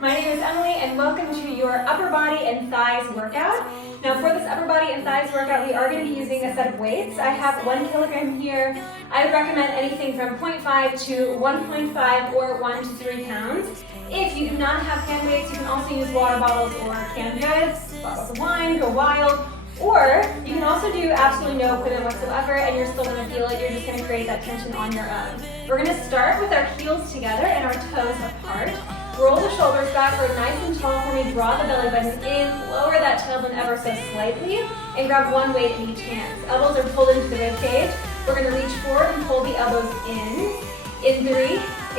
My name is Emily and welcome to your upper body and thighs workout. Now for this upper body and thighs workout, we are going to be using a set of weights. I have 1 kilogram here. I would recommend anything from 0.5 to 1.5 or 1 to 3 pounds. If you do not have hand weights, you can also use water bottles or canned goods, bottles of wine, go wild. Or you can also do absolutely no equipment whatsoever and you're still going to feel it. You're just going to create that tension on your own. We're going to start with our heels together and our toes apart. Roll the shoulders backward nice and tall for me. Draw the belly button in. Lower that tailbone ever so slightly and grab one weight in each hand. Elbows are pulled into the rib cage. We're going to reach forward and pull the elbows in. In 3,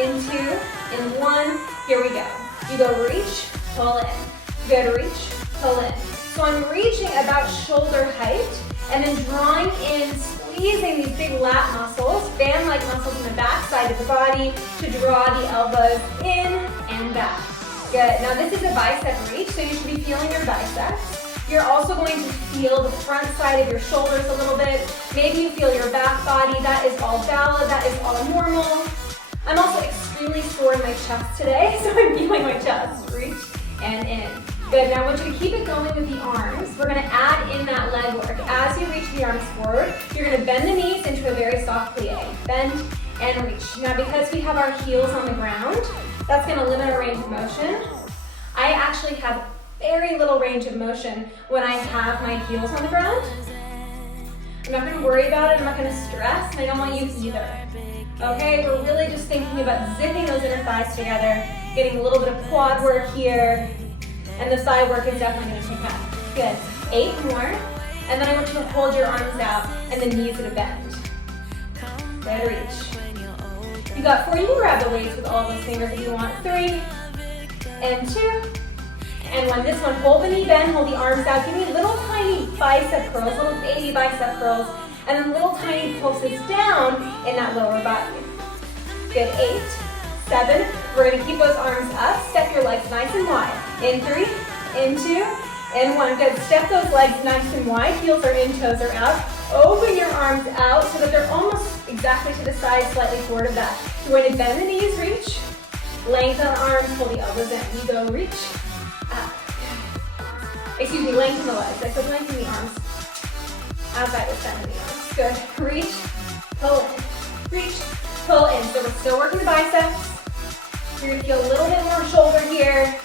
in 2, in 1. Here we go. You go reach, pull in. You go to reach, pull in. So I'm reaching about shoulder height and then drawing in, squeezing these big lat muscles, fan-like muscles in the back side of the body to draw the elbows in and back. Good. Now this is a bicep reach, so you should be feeling your biceps. You're also going to feel the front side of your shoulders a little bit. Maybe you feel your back body. That is all valid. That is all normal. I'm also extremely sore in my chest today, so I'm feeling my chest. Reach and in. Good, now I want you to keep it going with the arms. We're gonna add in that leg work. As you reach the arms forward, you're gonna bend the knees into a very soft plie. Bend and reach. Now because we have our heels on the ground, that's gonna limit our range of motion. I actually have very little range of motion when I have my heels on the ground. I'm not gonna worry about it, I'm not gonna stress, and I don't want you either. Okay, we're really just thinking about zipping those inner thighs together, getting a little bit of quad work here, and the side work is definitely going to pick up. Good. 8 more. And then I want you to hold your arms out and the knees at a bend. Good, reach. You got 4. You can grab the weights with all those fingers if you want. 3 and 2 and 1. This one, hold the knee bend, hold the arms out. Give me little tiny bicep curls, little baby bicep curls, and then little tiny pulses down in that lower body. Good. 8, 7. We're going to keep those arms up. Step your legs nice and wide. In 3, in 2, and 1. Good. Step those legs nice and wide. Heels are in, toes are out. Open your arms out so that they're almost exactly to the side, slightly forward of that. You're going to bend the knees, reach. Lengthen the arms, pull the elbows in. You go reach, up. Excuse me, lengthen the legs. I said lengthen the arms. As I was bending the arms. Good. Reach, pull in. Reach, pull in. So we're still working the biceps. You're going to feel a little bit more shoulder here.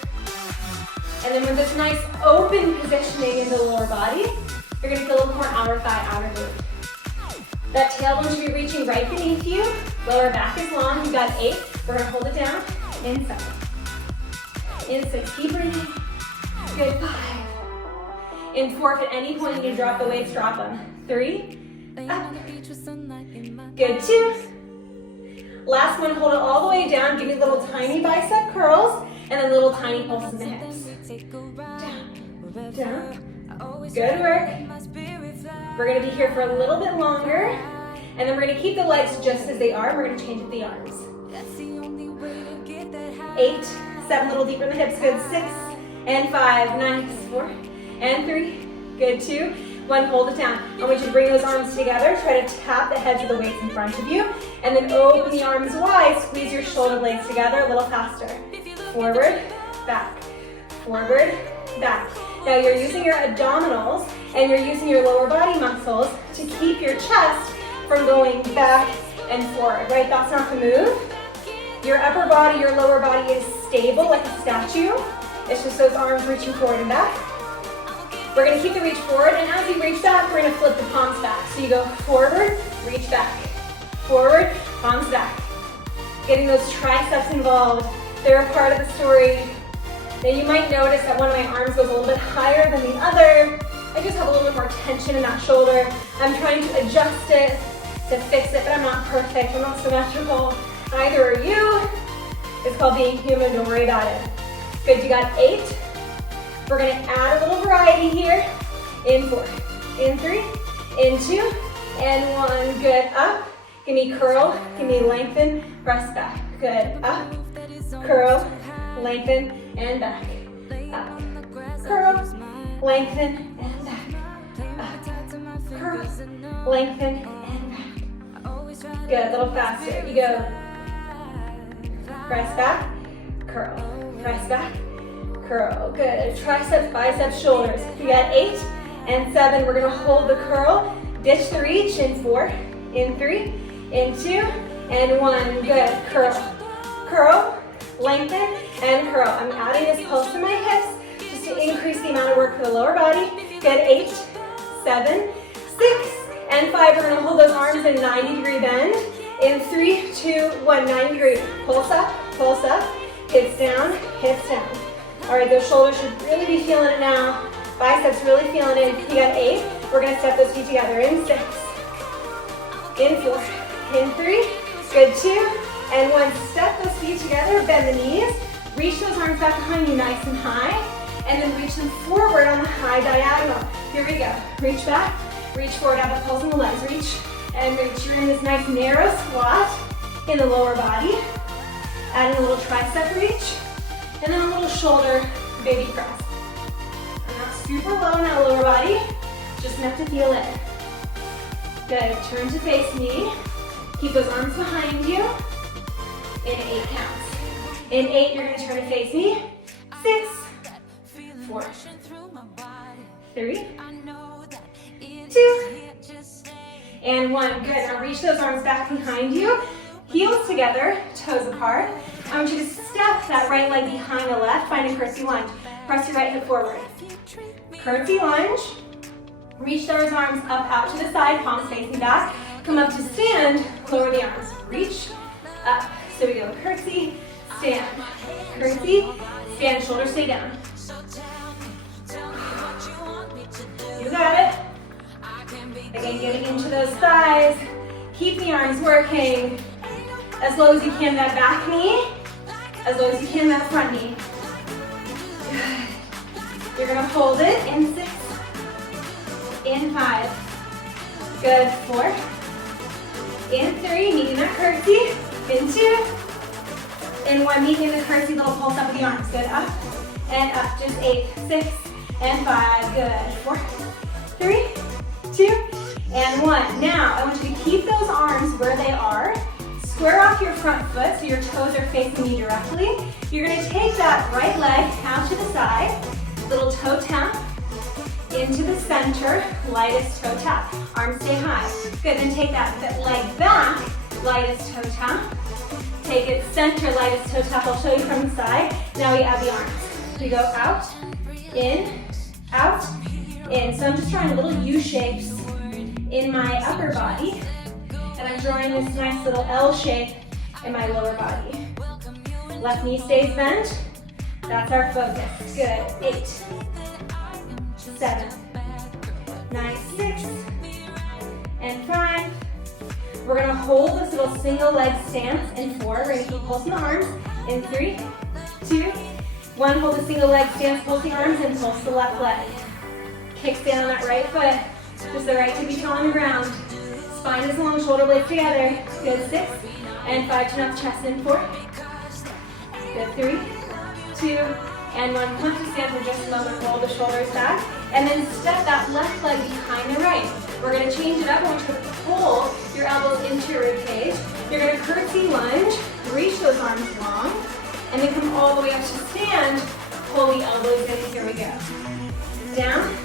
And then with this nice open positioning in the lower body, you're going to feel a little more outer thigh, outer glute. That tailbone should be reaching right beneath you. Lower back is long. You got 8. We're going to hold it down. In 7. In 6. Keep breathing. Good. 5. In 4. If at any point you need to drop the weights, drop them. 3. Up. Good. 2. Last one, hold it all the way down. Give me little tiny bicep curls and then little tiny pulses in the hips. Down, down. Good work. We're going to be here for a little bit longer. And then we're going to keep the legs just as they are. We're going to change up the arms. 8, 7, a little deeper in the hips. Good. 6 and 5. Nice. 4 and 3. Good. 2. 1, hold it down. I want you to bring those arms together. Try to tap the heads of the weights in front of you. And then open the arms wide. Squeeze your shoulder blades together a little faster. Forward, back. Forward, back. Now you're using your abdominals and you're using your lower body muscles to keep your chest from going back and forward, right? That's not the move. Your upper body, your lower body is stable like a statue. It's just those arms reaching forward and back. We're going to keep the reach forward, and as you reach back, we're going to flip the palms back. So you go forward, reach back. Forward, palms back. Getting those triceps involved. They're a part of the story. Now you might notice that one of my arms goes a little bit higher than the other. I just have a little bit more tension in that shoulder. I'm trying to adjust it, to fix it, but I'm not perfect. I'm not symmetrical. Neither are you. It's called being human. Don't worry about it. Good, you got 8. We're going to add a little variety here. In 4, in 3, in 2, and 1. Good. Up. Give me curl. Give me lengthen. Press back. Good. Up. Curl. Lengthen. And back. Up. Curl. Lengthen. And back. Up. Curl. Lengthen. And back. Good. A little faster. You go. Press back. Curl. press back, curl. Good. Triceps, biceps, shoulders. We got 8 and 7. We're gonna hold the curl, ditch the reach in 4, in 3, in 2, and 1. Good. Curl, curl, lengthen, and curl. I'm adding this pulse to my hips just to increase the amount of work for the lower body. Good. 8, 7, 6, and 5. We're gonna hold those arms in 90-degree bend. In 3, 2, 1, 90-degree. Pulse up, hips down, hips down. All right, those shoulders should really be feeling it now. Biceps really feeling it. You got 8. We're gonna step those feet together. In 6, in 4, in 3, good, 2, and 1. Step those feet together, bend the knees, reach those arms back behind you nice and high, and then reach them forward on the high diagonal. Here we go. Reach back, reach forward, have a pulse in the legs. Reach and reach. You're in this nice narrow squat in the lower body. Adding a little tricep reach, and then a little shoulder baby press. I'm not super low in that lower body, just enough to feel it. Good. Turn to face me. Keep those arms behind you. In 8 counts. In 8, you're going to turn to face me. 6, 4, 3, 2, and 1. Good. Now reach those arms back behind you. Heels together, toes apart. I want you to step that right leg behind the left. Find a curtsy lunge. Press your right hip forward. Curtsy lunge. Reach those arms up out to the side, palms facing back. Come up to stand, lower the arms. Reach, up. So we go curtsy, stand, curtsy, stand, shoulders stay down. You got it. Again, getting into those thighs. Keep the arms working. As low as you can that back knee. As low as you can that front knee. Good. You're gonna hold it in 6, in 5. Good, 4. In 3, meeting that curtsy. In 2. In 1, meeting the curtsy, little pulse up with the arms. Good, up and up. Just 8, 6, and 5. Good, 4, 3, 2, and 1. Now, I want you to keep those arms where they are. Square off your front foot so your toes are facing you directly. You're gonna take that right leg out to the side, little toe tap, into the center, lightest toe tap. Arms stay high. Good, then take that leg back, lightest toe tap. Take it center, lightest toe tap. I'll show you from the side. Now we add the arms. We go out, in, so I'm just trying little U shapes in my upper body. And I'm drawing this nice little L shape in my lower body. Left knee stays bent. That's our focus. Good. 8, 7, 9, 6, and 5. We're gonna hold this little single leg stance in 4. We're gonna keep pulsing the arms in 3, 2, 1. Hold the single leg stance, pulse the arms, and pulse the left leg. Kickstand on that right foot. Just the right to be on the ground. Spine is long, shoulder blades together. Good, 6, and 5. Turn up chest in 4. Good, 3, 2, and 1. Come to stand for just a moment. Roll the shoulders back, and then step that left leg behind the right. We're going to change it up. I want you to pull your elbows into your rib cage. You're going to curtsy lunge, reach those arms long, and then come all the way up to stand. Pull the elbows in. Here we go. Down,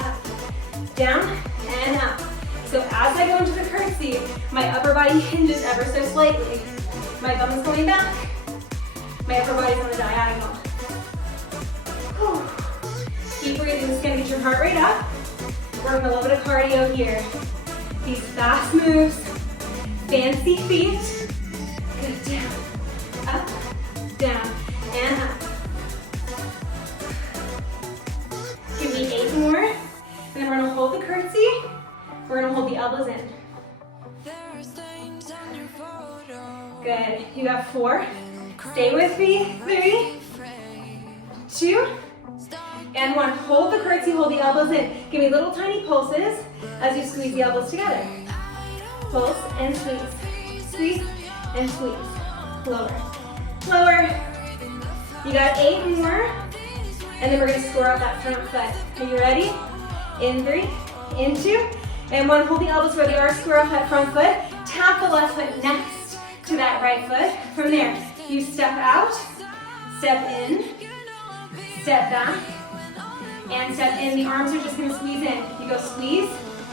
up, down, and up. So as I go into the curtsy, my upper body hinges ever so slightly. My bum is going back. My upper body's on the diagonal. Whew. Keep breathing. This is going to get your heart rate up. Working a little bit of cardio here. These fast moves, fancy feet. Good, down, up, down, and up. Give me 8 more. And then we're going to hold the curtsy. We're going to hold the elbows in. Good. You got 4. Stay with me. 3, 2, and 1. Hold the curtsy, hold the elbows in. Give me little tiny pulses as you squeeze the elbows together. Pulse and squeeze. Squeeze and squeeze. Lower. Lower. You got 8 more. And then we're going to square out that front foot. Are you ready? In 3, in 2, and 1. Hold the elbows where they are. Square off that front foot. Tap the left foot next to that right foot. From there, you step out, step in, step back, and step in. The arms are just gonna squeeze in. You go squeeze,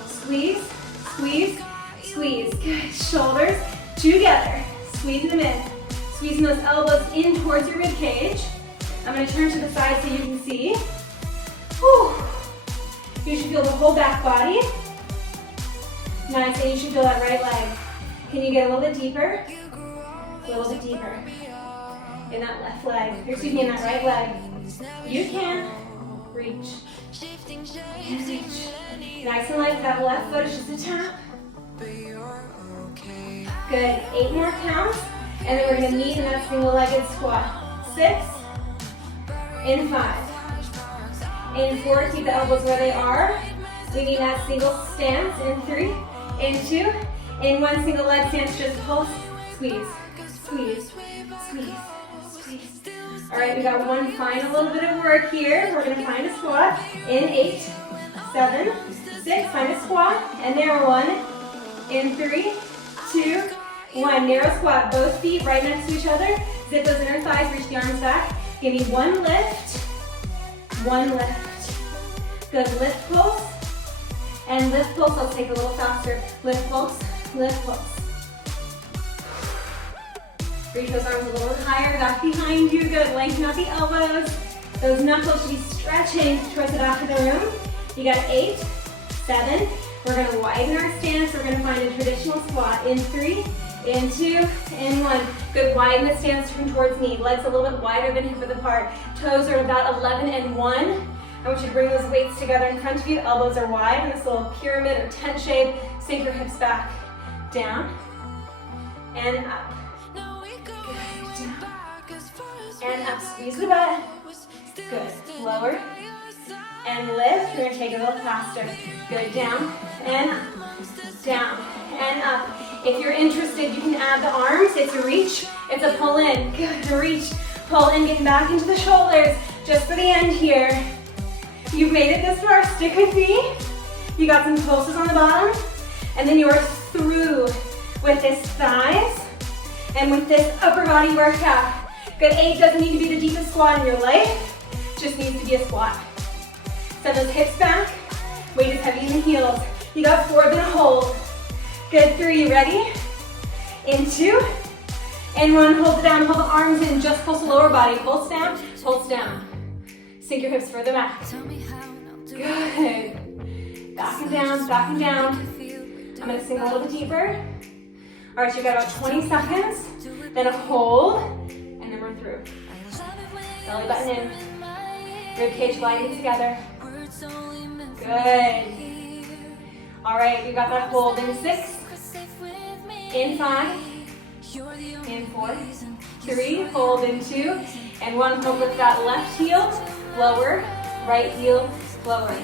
squeeze, squeeze, squeeze. Good, shoulders together. Squeezing them in. Squeezing those elbows in towards your rib cage. I'm gonna turn to the side so you can see. Whew. You should feel the whole back body. Nice, and you should feel that right leg. Can you get a little bit deeper? A little bit deeper. In that left leg, excuse me, in that right leg. You can reach. And reach. Nice and light, that left foot is just a tap. Good, 8 more counts. And then we're gonna meet in that single-legged squat. 6, in 5. In 4, keep the elbows where they are. We need that single stance in 3, in 2, in 1 single leg stance, just pulse, squeeze, squeeze, squeeze, squeeze. All right, we got one final little bit of work here. We're gonna find a squat in 8, 7, 6, find a squat, and narrow one, in 3, 2, 1. Narrow squat, both feet right next to each other. Zip those inner thighs, reach the arms back. Give me one lift, one lift. Good, lift pulse, and lift pulse. I'll take a little faster. Lift pulse, lift pulse. Reach those arms a little bit higher, back behind you. Good, lengthen out the elbows. Those knuckles should be stretching towards the back of the room. You got 8, 7. We're gonna widen our stance. We're gonna find a traditional squat in 3, in 2, in 1. Good, widen the stance, turn towards knee. Legs a little bit wider than hip width apart. Toes are about 11 and 1. I want you to bring those weights together in front of you. Elbows are wide in this little pyramid or tent shape. Sink your hips back, down, and up. Good, down, and up. Squeeze the butt. Good, lower, and lift. We're gonna take it a little faster. Good, down, and up, down, and up. If you're interested, you can add the arms. It's a reach, it's a pull in. Good, reach, pull in, getting back into the shoulders. Just for the end here. You've made it this far, stick with me. You got some pulses on the bottom, and then you are through with this thighs and with this upper body workout. Good, 8 doesn't need to be the deepest squat in your life, just needs to be a squat. Send those hips back, weight is heavy in the heels. You got 4, gonna hold. Good, 3, you ready? In 2, and 1, hold it down, hold the arms in, just pulse the lower body, pulse down, pulse down. Sink your hips further back. Good. Back and down, back and down. I'm gonna sink a little bit deeper. All right, so you got about 20 seconds, then a hold, and then we're through. Belly button in. Rib cage gliding together. Good. All right, you got that hold in 6, in 5, in 4, 3, hold in 2, and 1. Hold with that left heel, lower, right heel, lower.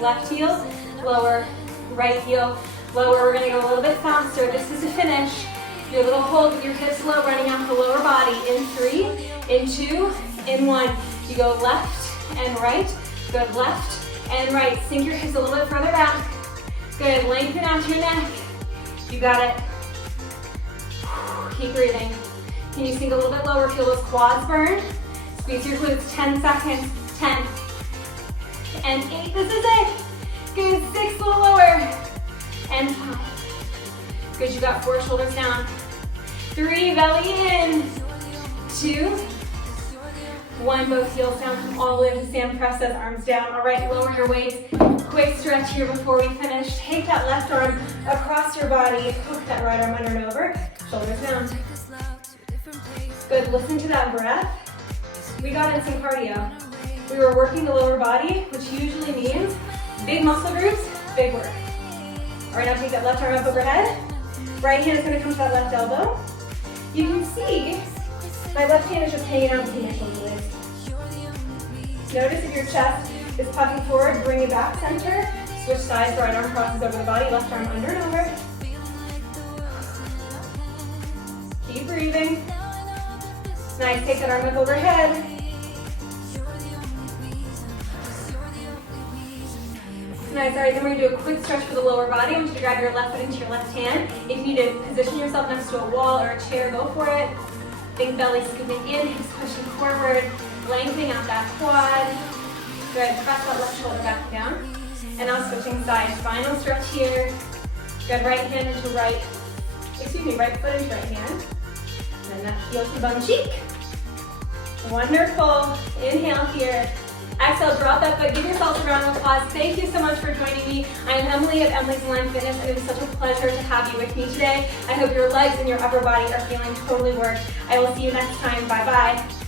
Left heel, lower, right heel, lower. We're gonna go a little bit faster. This is the finish. Your little hold with your hips low, running out the lower body. In 3, in 2, in 1. You go left and right. Good, left and right. Sink your hips a little bit further back. Good, lengthen out your neck. You got it. Keep breathing. Can you sink a little bit lower? Feel those quads burn. Squeeze your glutes, 10 seconds. 10. And 8, this is it. Good, 6, a little lower. And 5. Good, you got 4, shoulders down. 3, belly in. 2, 1, both heels down, come all the way to stand, press those arms down. All right, lower your weights. Quick stretch here before we finish. Take that left arm across your body, hook that right arm under and over, shoulders down. Good, listen to that breath. We got in some cardio. We were working the lower body, which usually means big muscle groups, big work. All right, now take that left arm up overhead. Right hand is gonna come to that left elbow. You can see my left hand is just hanging out between my shoulder blades. Notice if your chest is puffing forward, bring it back center. Switch sides, right arm crosses over the body, left arm under and over. Keep breathing. Nice, take that arm up overhead. Nice, all right, then we're gonna do a quick stretch for the lower body. I want you to grab your left foot into your left hand. If you need to position yourself next to a wall or a chair, go for it. Big belly scooping in, hips pushing forward, lengthening out that quad. Good, press that left shoulder back down. And now switching sides. Final stretch here. Good, right foot into right hand. And that heel to bum cheek. Wonderful. Inhale here. Exhale, drop that foot. Give yourself a round of applause. Thank you so much for joining me. I am Emily of Emily's Aligned Fitness, and it was such a pleasure to have you with me today. I hope your legs and your upper body are feeling totally worked. I will see you next time. Bye-bye.